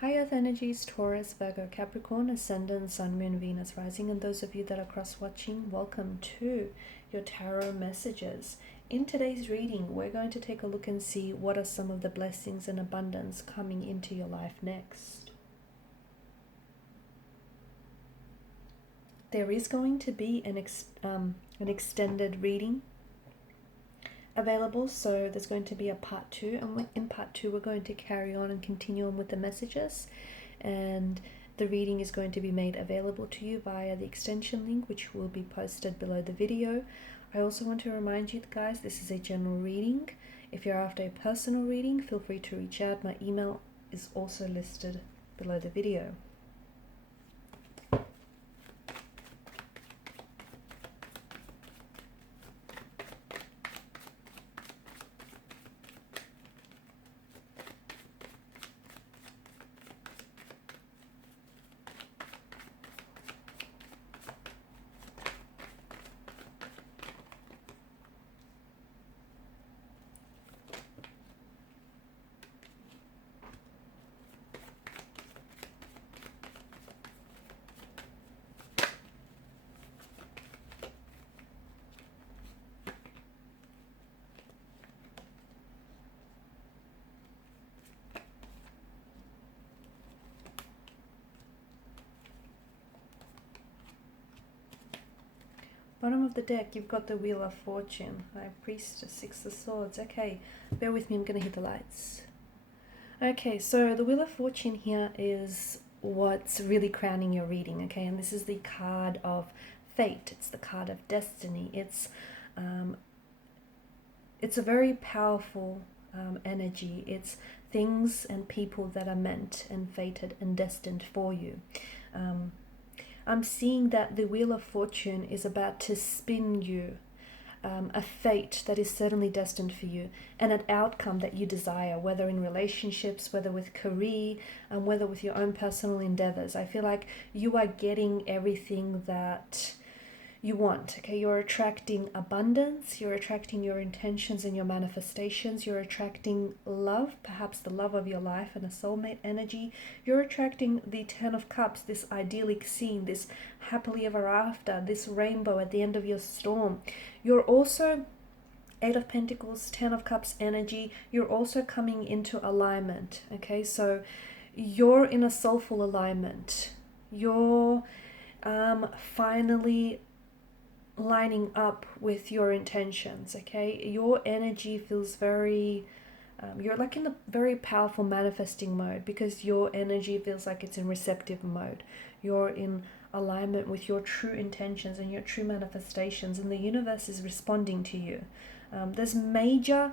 High Earth energies, Taurus, Virgo, Capricorn, Ascendant, Sun, Moon, Venus, Rising, and those of you that are cross-watching, welcome to your tarot messages. In today's reading, we're going to take a look and see what are some of the blessings and abundance coming into your life next. There is going to be an extended reading available, so there's going to be a part 2, and in part 2 we're going to carry on and continue on with the messages, and the reading is going to be made available to you via the extension link, which will be posted below the video. I also want to remind you guys, this is a general reading. If you're after a personal reading, feel free to reach out. My email is also listed below the video. Bottom of the deck, you've got the Wheel of Fortune, High Priestess, Six of Swords. Okay, bear with me, I'm going to hit the lights. Okay, so the Wheel of Fortune here is what's really crowning your reading, okay? And this is the card of fate. It's the card of destiny. It's a very powerful energy. It's things and people that are meant and fated and destined for you. I'm seeing that the Wheel of Fortune is about to spin you a fate that is certainly destined for you, and an outcome that you desire, whether in relationships, whether with career, and whether with your own personal endeavors. I feel like you are getting everything that you want, okay? You're attracting abundance, you're attracting your intentions and your manifestations, you're attracting love, perhaps the love of your life and a soulmate energy. You're attracting the Ten of Cups, this idyllic scene, this happily ever after, this rainbow at the end of your storm. You're also Eight of Pentacles, Ten of Cups energy. You're also coming into alignment, okay? So you're in a soulful alignment. You're finally lining up with your intentions, okay? Your energy feels very you're like in a very powerful manifesting mode, because your energy feels like it's in receptive mode. You're in alignment with your true intentions and your true manifestations, and the universe is responding to you. There's major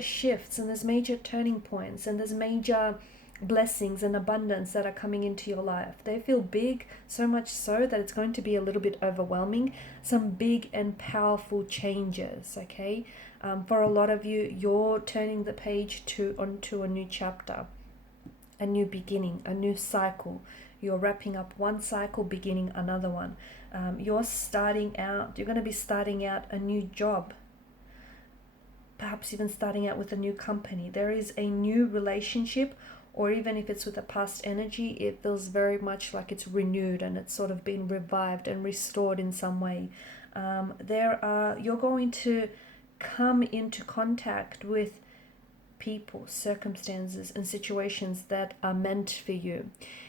shifts, and there's major turning points, and there's major blessings and abundance that are coming into your life. They feel big, so much so that it's going to be a little bit overwhelming. Some big and powerful changes, okay? For a lot of you, you're turning the page onto a new chapter, a new beginning, a new cycle. You're wrapping up one cycle, beginning another one. You're going to be starting out a new job, perhaps even starting out with a new company. There is a new relationship, or even if it's with a past energy, it feels very much like it's renewed and it's sort of been revived and restored in some way. You're going to come into contact with people, circumstances, and situations that are meant for you.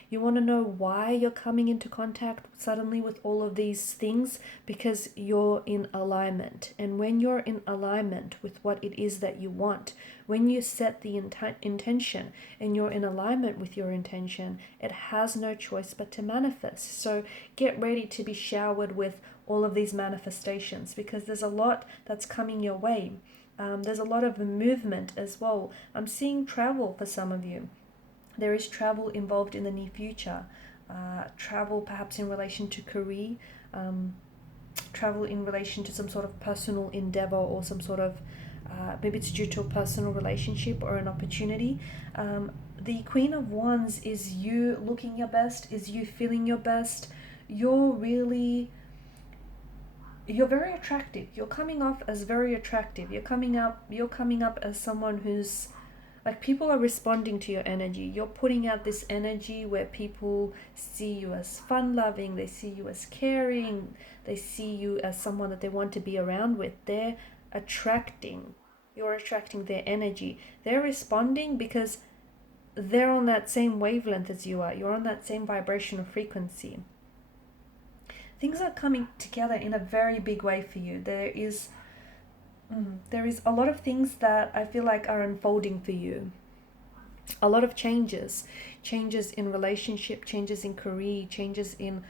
You want to know why you're coming into contact suddenly with all of these things? Because you're in alignment. And when you're in alignment with what it is that you want, when you set the intention and you're in alignment with your intention, it has no choice but to manifest. So get ready to be showered with all of these manifestations, because there's a lot that's coming your way. There's a lot of movement as well. I'm seeing travel for some of you. There is travel involved in the near future. Travel perhaps in relation to career, travel in relation to some sort of personal endeavor, or some sort of, maybe it's due to a personal relationship or an opportunity. The Queen of Wands is you looking your best, is you feeling your best. You're very attractive. You're coming off as very attractive. You're coming up as someone who's Like people are responding to your energy. You're putting out this energy where people see you as fun-loving, they see you as caring, they see you as someone that they want to be around with. They're attracting, you're attracting their energy. They're responding because they're on that same wavelength as you are. You're on that same vibrational frequency. Things are coming together in a very big way for you. There is a lot of things that I feel like are unfolding for you. A lot of changes in relationship, changes in career, changes in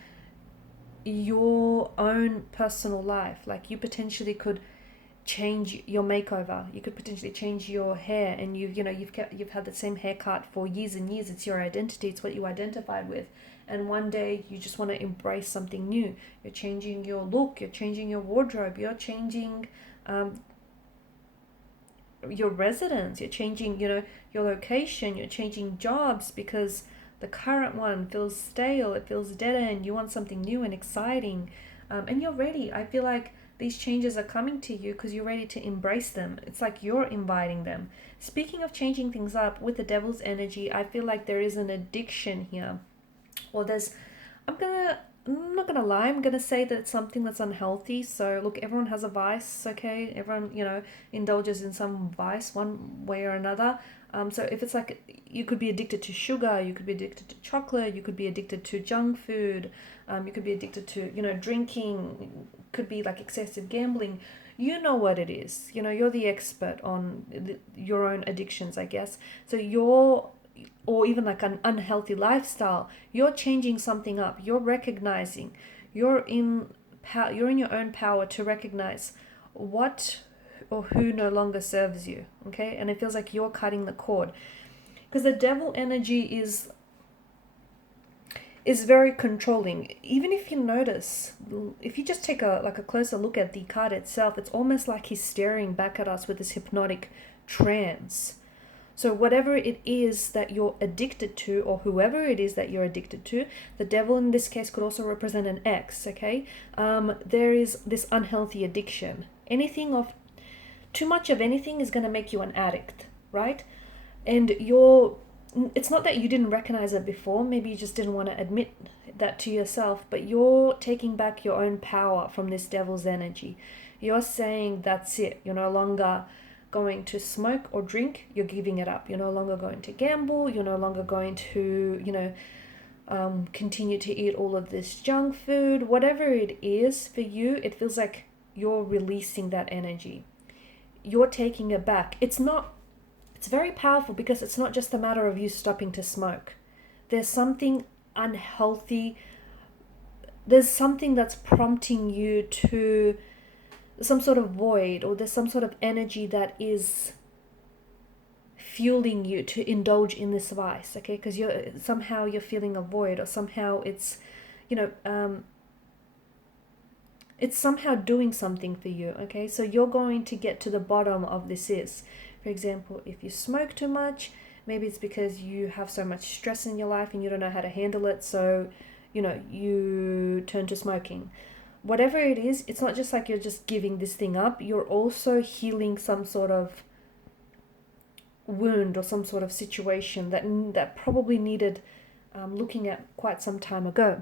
your own personal life. Like you potentially could change your makeover. You could potentially change your hair, and you've had the same haircut for years and years. It's your identity. It's what you identified with. And one day you just want to embrace something new. You're changing your look. You're changing your wardrobe. You're changing your residence. You're changing, your location. You're changing jobs because the current one feels stale. It feels dead end. You want something new and exciting, and you're ready. I feel like these changes are coming to you because you're ready to embrace them. It's like you're inviting them. Speaking of changing things up with the devil's energy, I feel like there is an addiction here. Or I'm not gonna lie, I'm gonna say that it's something that's unhealthy. So look, everyone has a vice, okay? Everyone, indulges in some vice one way or another. So if it's like, you could be addicted to sugar, you could be addicted to chocolate, you could be addicted to junk food, you could be addicted to, drinking, could be like excessive gambling. You know what it is. You're the expert on your own addictions, I guess. So or even like an unhealthy lifestyle, you're changing something up. You're recognizing, you're in your own power to recognize what or who no longer serves you, okay? And it feels like you're cutting the cord, because the devil energy is very controlling. Even if you notice, if you just take a closer look at the card itself, it's almost like he's staring back at us with this hypnotic trance. So whatever it is that you're addicted to, or whoever it is that you're addicted to, the devil in this case could also represent an ex, okay? There is this unhealthy addiction. Too much of anything is going to make you an addict, right? And it's not that you didn't recognize it before, maybe you just didn't want to admit that to yourself, but you're taking back your own power from this devil's energy. You're saying that's it. You're no longer going to smoke or drink, you're giving it up. You're no longer going to gamble, you're no longer going to, continue to eat all of this junk food. Whatever it is for you, it feels like you're releasing that energy. You're taking it back. It's very powerful because it's not just a matter of you stopping to smoke. There's something unhealthy. There's something that's prompting you to some sort of void, or there's some sort of energy that is fueling you to indulge in this vice, okay? Because you're feeling a void, or somehow it's somehow doing something for you, okay? So you're going to get to the bottom of this. For example, if you smoke too much, maybe it's because you have so much stress in your life and you don't know how to handle it, so you turn to smoking. Whatever it is, it's not just like you're just giving this thing up, you're also healing some sort of wound or some sort of situation that probably needed looking at quite some time ago.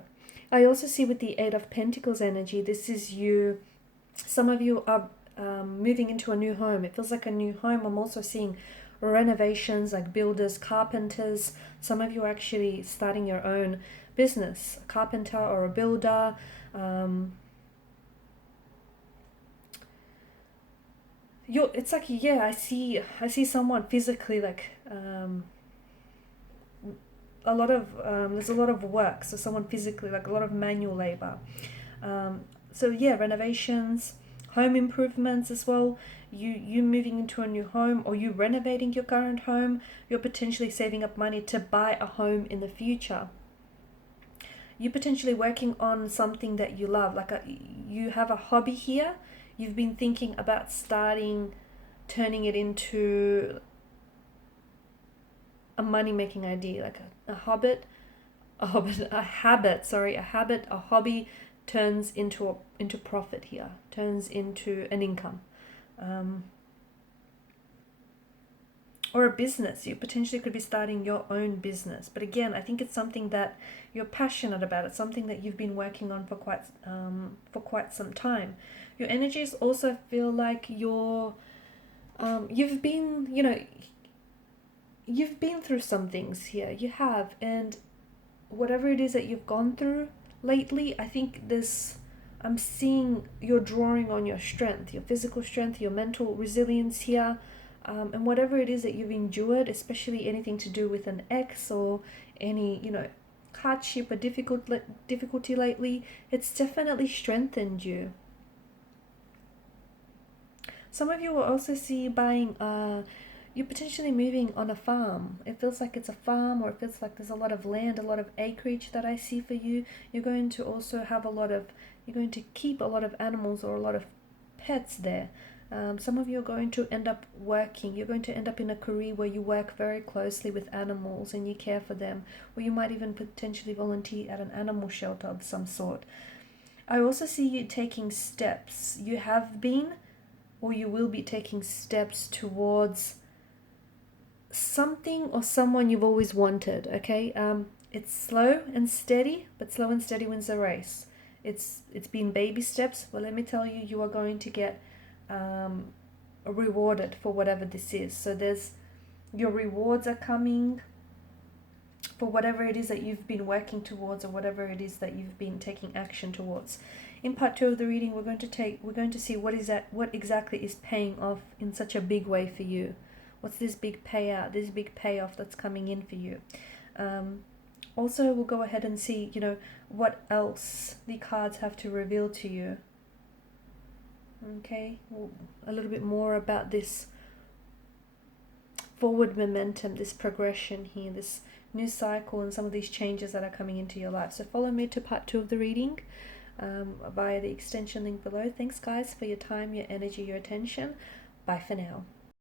I also see with the Eight of Pentacles energy, this is you. Some of you are moving into a new home. It feels like a new home. I'm also seeing renovations, like builders, carpenters. Some of you are actually starting your own business, a carpenter or a builder. It's like, I see someone physically, like there's a lot of work, so someone physically, like a lot of manual labor. Renovations, home improvements as well. You moving into a new home, or you renovating your current home. You're potentially saving up money to buy a home in the future. You're potentially working on something that you love, you have a hobby here. You've been thinking about turning it into a money-making idea, like a hobby turns into profit here, turns into an income. or a business. You potentially could be starting your own business. But again, I think it's something that you're passionate about. It's something that you've been working on for quite some time. Your energies also feel like you've been, you've been through some things here. You have, and whatever it is that you've gone through lately, I think I'm seeing you're drawing on your strength, your physical strength, your mental resilience here. And whatever it is that you've endured, especially anything to do with an ex or any, hardship or difficulty lately, it's definitely strengthened you. Some of you will also see buying, you're potentially moving on a farm. It feels like it's a farm, or it feels like there's a lot of land, a lot of acreage that I see for you. You're going to also have you're going to keep a lot of animals or a lot of pets there. Some of you are going to end up you're going to end up in a career where you work very closely with animals and you care for them, or you might even potentially volunteer at an animal shelter of some sort. I also see you taking steps. You have been, or you will be taking steps towards something or someone you've always wanted, okay? It's slow and steady, but slow and steady wins the race. It's been baby steps, but let me tell you, you are going to get rewarded for whatever this is. So your rewards are coming for whatever it is that you've been working towards, or whatever it is that you've been taking action towards. In part 2 of the reading, we're going to see what exactly is paying off in such a big way for you. What's this big payout, this big payoff that's coming in for you? Also, we'll go ahead and see, what else the cards have to reveal to you. Okay, a little bit more about this forward momentum, this progression here, this new cycle, and some of these changes that are coming into your life. So follow me to part 2 of the reading via the extension link below. Thanks, guys, for your time, your energy, your attention. Bye for now.